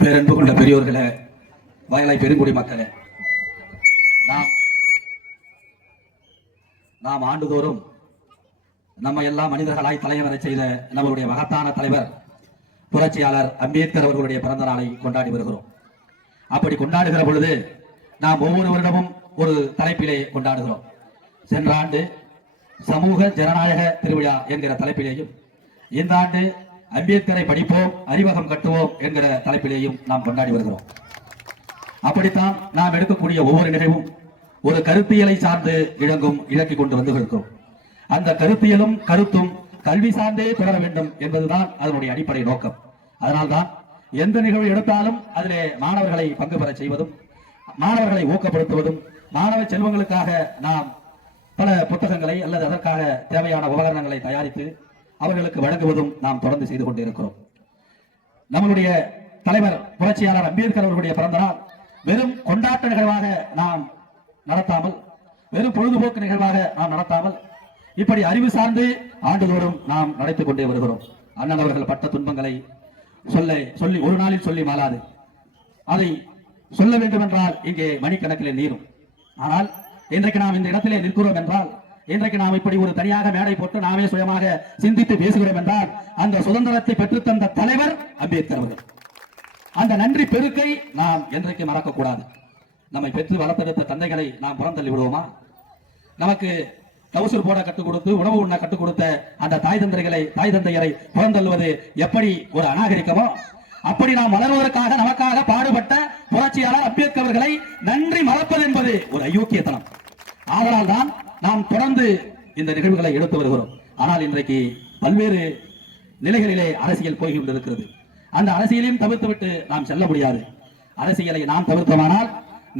பேரன்பு கொண்ட பெரியோர்களே, வயலை பெருங்குடி மக்களே, நாம் ஆண்டுதோறும் நம்ம எல்லாம் மனிதர்களாய் தலைவரை செய்த நம்மளுடைய மகத்தான தலைவர் புரட்சியாளர் அம்பேத்கர் அவர்களுடைய பிறந்த நாளை கொண்டாடி வருகிறோம். அப்படி கொண்டாடுகிற பொழுது நாம் ஒவ்வொரு வருடமும் ஒரு தலைப்பிலே கொண்டாடுகிறோம். சென்ற ஆண்டு சமூக ஜனநாயக திருவிழா என்கிற தலைப்பிலேயும், இந்த ஆண்டு அம்பேத்கரை படிப்போம் அறிவகம் கட்டுவோம் என்கிற தலைப்பிலேயும் நாம் கொண்டாடி வருகிறோம். அப்படித்தான் நாம் எடுக்கக்கூடிய ஒவ்வொரு நிகழ்வும் ஒரு கருத்தியலை சார்ந்து இழக்கி கொண்டு வந்து இருக்கிறோம். அந்த கருத்தியலும் கருத்தும் கல்வி சார்ந்தே தொடர வேண்டும் என்பதுதான் அதனுடைய அடிப்படை நோக்கம். அதனால்தான் எந்த நிகழ்வு எடுத்தாலும் அதிலே மாணவர்களை பங்கு பெற செய்வதும், மாணவர்களை ஊக்கப்படுத்துவதும், மாணவ செல்வங்களுக்காக நாம் பல புத்தகங்களை அல்லது அதற்காக தேவையான உபகரணங்களை தயாரித்து அவர்களுக்கு வழங்குவதும் நாம் தொடர்ந்து செய்து கொண்டு இருக்கிறோம். நம்மளுடைய தலைவர் புரட்சியாளர் அம்பேத்கர் அவர்களுடைய பிறந்த நாள் வெறும் கொண்டாட்ட நிகழ்வாக நாம் நடத்தாமல், வெறும் பொழுதுபோக்கு நிகழ்வாக நாம் நடத்தாமல், இப்படி அறிவு சார்ந்து ஆண்டுதோறும் நாம் நடத்திக் கொண்டே வருகிறோம். அண்ணன் அவர்கள் பட்ட துன்பங்களை சொல்லி ஒரு நாளில் சொல்லி மாளாது. அதை சொல்ல வேண்டும் என்றால் இங்கே மணிக்கணக்கிலே நீரும். ஆனால் இன்றைக்கு நாம் இந்த இடத்திலே நிற்கிறோம் என்றால், இன்றைக்கு நாம் இப்படி ஒரு தனியாக மேடை போட்டு நாமே சுயமாக சிந்தித்து பேசுகிறோம் என்றால், அந்த சுதந்திரத்தை பெற்றுத்தந்த தலைவர் அம்பேத்கர் அவர்கள். அந்த நன்றி பெருக்கை நாம் என்றைக்கு மறக்கக்கூடாது. நம்மை பெற்று வளர்த்தெடுத்த தந்தைகளை நாம் புறந்தள்ளி விடுவோமா? நமக்கு கவுசர் போட கற்றுக் கொடுத்து உணவு உண்ண கற்றுக் கொடுத்த அந்த தாய் தந்தையரை புறந்தள்ளுவது எப்படி ஒரு அநாகரிகமோ, அப்படி நாம் வளர்வதற்காக நமக்காக பாடுபட்ட புரட்சியாளர் அம்பேத்கர் அவர்களை நன்றி மறப்பது என்பது ஒரு அயோக்கியத்தனம். ஆதலால் தான் நாம் தொடர்ந்து இந்த நிகழ்வுகளை எடுத்து வருகிறோம். ஆனால் இன்றைக்கு பல்வேறு நிலைகளிலே அரசியல் போய் கொண்டிருக்கிறது. அந்த அரசியலையும் தவிர்த்துவிட்டு நாம் செல்ல முடியாது. அரசியலை நாம் தவிர்த்தோமானால்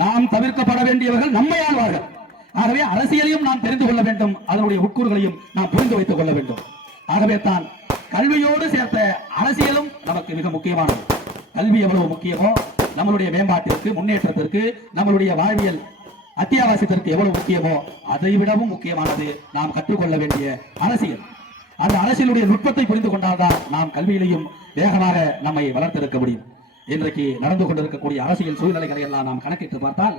நாம் தவிர்க்கப்பட வேண்டியவர்கள் நம்மை ஆழ்வார்கள். ஆகவே அரசியலையும் நாம் தெரிந்து கொள்ள வேண்டும், அதனுடைய உட்கூறுகளையும் நாம் புரிந்து வைத்துக் கொள்ள வேண்டும். ஆகவே தான் கல்வியோடு சேர்த்த அரசியலும் நமக்கு மிக முக்கியமானது. கல்வி எவ்வளவு முக்கியமோ, நம்மளுடைய மேம்பாட்டிற்கு, முன்னேற்றத்திற்கு, நம்மளுடைய வாழ்வியல் அத்தியாவசியத்திற்கு எவ்வளவு முக்கியமோ அதை விடவும் முக்கியமானது நாம் கற்றுக்கொள்ள வேண்டிய அரசியல். அந்த அரசியலுடைய நுட்பத்தை புரிந்து கொண்டால்தான் நாம் கல்வியிலையும் வேகமாக நம்மை வளர்த்தெடுக்க முடியும். இன்றைக்கு நடந்து கொண்டிருக்கக்கூடிய அரசியல் சூழ்நிலைகளை எல்லாம் நாம் கணக்கிட்டு பார்த்தால்,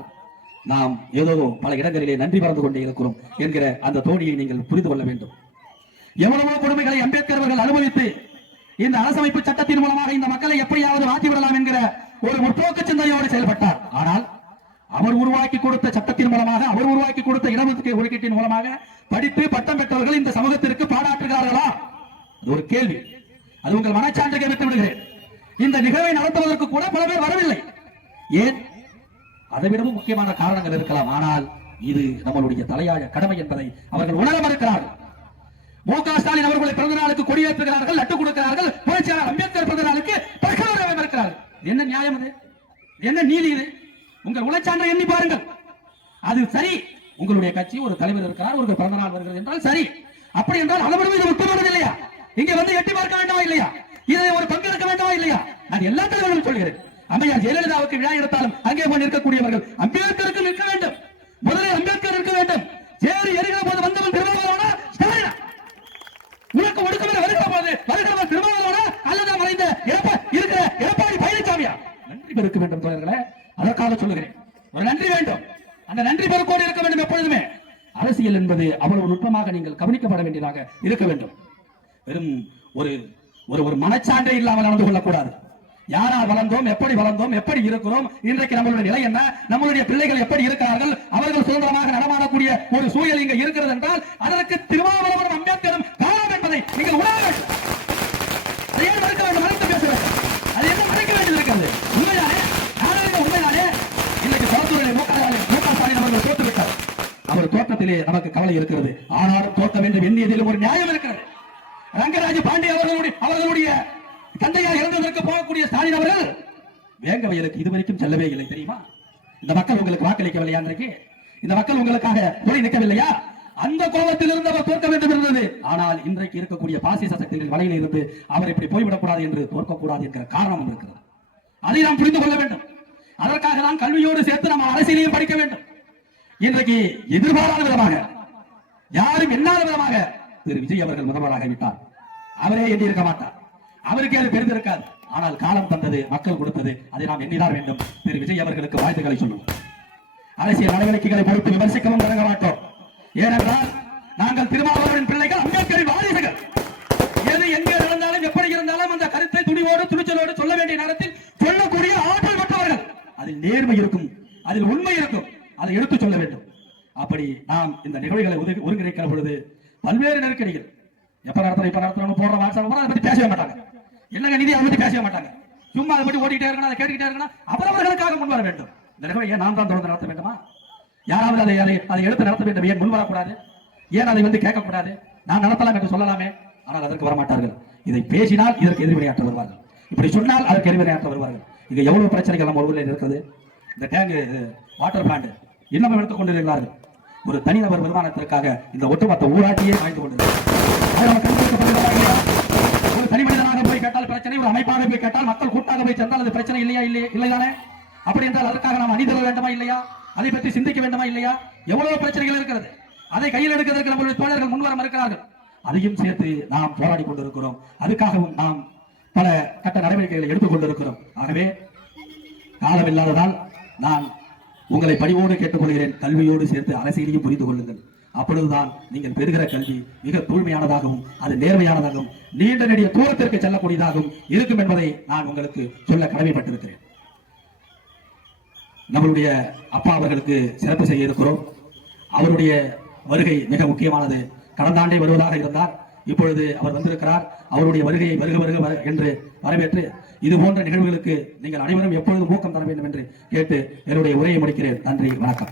நாம் ஏதோ பல இடங்களிலே நன்றி மறந்து கொண்டே இருக்கிறோம் என்கிற அந்த தோணியை நீங்கள் புரிந்து கொள்ள வேண்டும். எவ்வளவோ கொடுமைகளை அம்பேத்கர் அவர்கள் அனுபவித்து இந்த அரசமைப்பு சட்டத்தின் மூலமாக இந்த மக்களை எப்படியாவது மாற்றிவிடலாம் என்கிற ஒரு முற்போக்கு சிந்தனையோடு செயல்பட்டார். ஆனால் அவர் உருவாக்கி கொடுத்த சட்டத்தின் மூலமாக, அவர் உருவாக்கி கொடுத்த இடஒதுக்கீட்டின் மூலமாக படித்து பட்டம் பெற்றவர்கள் இந்த சமூகத்திற்கு பாராட்டுகிறார்களா? ஒரு கேள்வி. அது உங்கள் மனச்சான்றை விட்டு விடுகிறேன். இந்த நிகழ்வை நடத்துவதற்கு கூட பல பேர் வரவில்லை. ஏன்? அதை விடவும் முக்கியமான காரணங்கள் இருக்கலாம். ஆனால் இது நம்மளுடைய தலையாய கடமை என்பதை அவர்கள் உணர மறுக்கிறார்கள். மு.க. ஸ்டாலின் அவர்களை பிறந்த நாளுக்கு கொடியேற்றுகிறார்கள், லட்டு கொடுக்கிறார்கள். புரட்சியாளர் அம்பேத்கர் பிறந்த நாளுக்கு பகிரவை மறுக்கிறார்கள். என்ன நியாயம் அது? என்ன நீதி இது? உங்கள் உழைச்சான்றை எண்ணி பாருங்கள். அது சரி, உங்களுடைய கட்சி ஒரு தலைவர் இருக்கிறார், ஒரு பிறந்த நாள் வருகிறது என்றால் சரி. அப்படி என்றால் அளவு இது ஒட்டுமானது இல்லையா? இங்கே வந்து எட்டி பார்க்க வேண்டாமா இல்லையா? இதை ஒரு பங்கெடுக்க வேண்டாமா இல்லையா? நான் எல்லா தலைவர்களும் சொல்கிறேன். அம்மையார் ஜெயலலிதாவுக்கு விழா எடுத்தாலும் அங்கே போய் நிற்கக்கூடியவர்கள் அம்பேத்கருக்கு நிற்க வேண்டும். முதலில் அம்பேத்கர் இருக்க வேண்டும். சேரி எரிகிற போது வந்தவன் திருமாவளவனா ஸ்டாலினா? உனக்கு ஒடுக்கமே வருகிற போது வருகிறவன் திருமாவளவனா அல்லது மறைந்த இருக்கிற எடப்பாடி பழனிசாமியா? நன்றி பெருக்க வேண்டும் தோழர்களே. அதற்காக சொல்லுகிறேன், ஒரு நன்றி வேண்டும். அந்த நன்றி பெருக்கோடு இருக்க வேண்டும் எப்பொழுதுமே. அரசியல் என்பது அவ்வளவு நுட்பமாக நீங்கள் கவனிக்கப்பட வேண்டியதாக இருக்க வேண்டும். வெறும் ஒரு மனச்சான்றை இல்லாமல் நடந்து கொள்ளக்கூடாது. யாரால் வளர்ந்தோம், எப்படி வளர்ந்தோம், எப்படி இருக்கிறோம், இன்றைக்கு நம்மளுடைய நிலை என்ன, நம்மளுடைய பிள்ளைகள் எப்படி இருக்கிறார்கள், அவர்கள் சுதந்திரமாக நடமாடக்கூடிய ஒரு சூழல் இங்க இருக்கிறது என்றால் அதற்கு திருமாவளவனும் அம்பேத்கரும் காரணம் என்பதை நீங்கள் உணர வேண்டும். அதை ஏன் மறுக்க வேண்டும்? மறைத்து பேச வேண்டும். அது என்ன மறைக்க வேண்டியது இருக்கிறது? உண்மைதானே? உண்மைதானே? இன்னைக்கு சோதனை மு.க. ஸ்டாலின் அவர்கள் தோற்றுவிட்டார். அவர் தோற்றத்திலே நமக்கு கவலை இருக்கிறது. ஆனாலும் தோற்க வேண்டும் எண்ணியதிலும் ஒரு நியாயம் இருக்கிறது. ரங்கராஜ பாண்டே அவர்களுடைய தந்தையார் இறந்ததற்கு போகக்கூடிய ஸ்டாலின் அவர்கள் வேங்க வயலுக்கு இதுவரைக்கும் செல்லவே இல்லை. தெரியுமா? இந்த மக்கள் உங்களுக்கு வாக்களிக்கவில்லையா? இன்றைக்கு இந்த மக்கள் உங்களுக்காக துணை நிற்கவில்லையா? அந்த கோபத்தில் இருந்து அவர் தோற்க வேண்டும் இருந்தது. ஆனால் இன்றைக்கு இருக்கக்கூடிய பாசிச சக்திகளின் வலையில் இருந்து அவர் இப்படி போய்விடக்கூடாது என்று தோற்கக்கூடாது என்கிற காரணம் இருக்கிறது. அதை நாம் புரிந்து கொள்ள வேண்டும். அதற்காக தான் கல்வியோடு சேர்த்து நம்ம அரசியலையும் படிக்க வேண்டும். இன்றைக்கு எதிர்பாராத விதமாக, யாரும் எண்ணாத விதமாக திரு விஜய் அவர்கள் முதல்வராக விட்டார். அவரே எண்ணி இருக்க மாட்டார். அவருக்கு அது தெரிந்திருக்காது. ஆனால் காலம் தந்தது, மக்கள் கொடுத்தது, அதை நாம் எண்ணிதான் வேண்டும். திரு விஜய் அவர்களுக்கு வாழ்த்துக்களை சொல்லுவோம். அரசியல் நடவடிக்கைகளை பொறுத்து விமர்சிக்கவும் தொடங்க மாட்டோம். ஏனென்றால் நாங்கள் திருமாவளவனின் பிள்ளைகள், அம்பேத்கரின் வாரிசுகள். எது எங்கே நடந்தாலும் எப்படி இருந்தாலும் அந்த கருத்தை துணிவோடு துணிச்சலோடு சொல்ல வேண்டிய நேரத்தில் சொல்லக்கூடிய ஆற்றல் பெற்றவர்கள். அதில் நேர்மை இருக்கும், அதில் உண்மை இருக்கும், அதை எடுத்து சொல்ல வேண்டும். அப்படி நாம் இந்த நிகழ்வுகளை ஒருங்கிணைக்கிற பொழுது பல்வேறு நெருக்கடிகள் எப்ப நடத்தணும் போடுற வாட்ஸ்அப் அதை பத்தி பேசவே மாட்டாங்க. என்னங்க நிதி அதை பத்தி பேசவே மாட்டாங்க. சும்மா அதை பத்தி ஓடிட்டே இருக்கணும், அதை கேட்டுக்கிட்டே இருக்கணும். அவரவர்களுக்காக முன் வர வேண்டும். இந்த நிகழ்வை ஏன் நாம் தான் தொடர்ந்து நடத்த வேண்டுமா? யாராவது அதை எடுத்து நடத்த வேண்டும். ஏன் முன் வரக்கூடாது? ஏன் அதை கேட்கக்கூடாது? நான் நடத்தலாம் என்று சொல்லலாமே. ஆனால் அதற்கு வரமாட்டார்கள். இதை பேசினால் இதற்கு எதிர்வினையாற்ற வருவார்கள். இப்படி சொன்னால் அதற்கு எதிர்வினையாற்ற வருவார்கள். இங்க எவ்வளவு பிரச்சனைகள் நம்ம ஊரில் இருக்கிறது. இந்த டேங்க் வாட்டர் பிளான்ட் இன்னமும் எடுத்துக் கொண்டிருக்கிறார்கள். ஒரு தனிநபர் வருமானத்திற்காக இந்த ஒட்டுமொத்த ஊராட்சியே வாழ்ந்து கொண்டிருக்கிறார். ஒரு தனி மனிதனாக போய் கேட்டால் பிரச்சனை, ஒரு அமைப்பாக போய் கேட்டால், மக்கள் கூட்டாக போய் சேர்ந்தால் அது பிரச்சனை இல்லையா? இல்லைதானே? அப்படி என்றால் அதற்காக நாம் அணிதர வேண்டுமா இல்லையா? அதை பற்றி சிந்திக்க வேண்டுமா இல்லையா? எவ்வளவு பிரச்சனைகள் இருக்கிறது. அதை கையில் எடுக்கிறதுக்கு நம்மளுடைய தோழர்கள் முன்வர மறுக்கிறார்கள். அதையும் சேர்த்து நாம் போராடி கொண்டிருக்கிறோம். அதுக்காகவும் நாம் பல கட்ட நடவடிக்கைகளை எடுத்துக் கொண்டிருக்கிறோம். ஆகவே காலம் இல்லாததால் நான் உங்களை பணிவோடு கேட்டுக்கொள்கிறேன். கல்வியோடு சேர்த்து அரசியலையும் புரிந்து கொள்ளுங்கள். அப்பொழுதுதான் நீங்கள் பெறுகிற கல்வி மிக தூய்மையானதாகவும் அது நேர்மையானதாகவும் நீண்ட நெடிய தூரத்திற்கு செல்லக்கூடியதாகவும் இருக்கும் என்பதை நான் உங்களுக்கு சொல்ல கடமைப்பட்டிருக்கிறேன். நம்மளுடைய அப்பா அவர்களுக்கு சிறப்பு செய்ய இருக்கிறோம். அவருடைய வருகை மிக முக்கியமானது. கடந்த ஆண்டே வருவதாக இருந்தார். இப்பொழுது அவர் வந்திருக்கிறார். அவருடைய வருகையை வருக வருக என்று வரவேற்று இது போன்ற நிகழ்வுகளுக்கு நீங்கள் அனைவரும் எப்பொழுதும் ஊக்கம் தர வேண்டும் என்று கேட்டு என்னுடைய உரையை முடிக்கிறேன். நன்றி, வணக்கம்.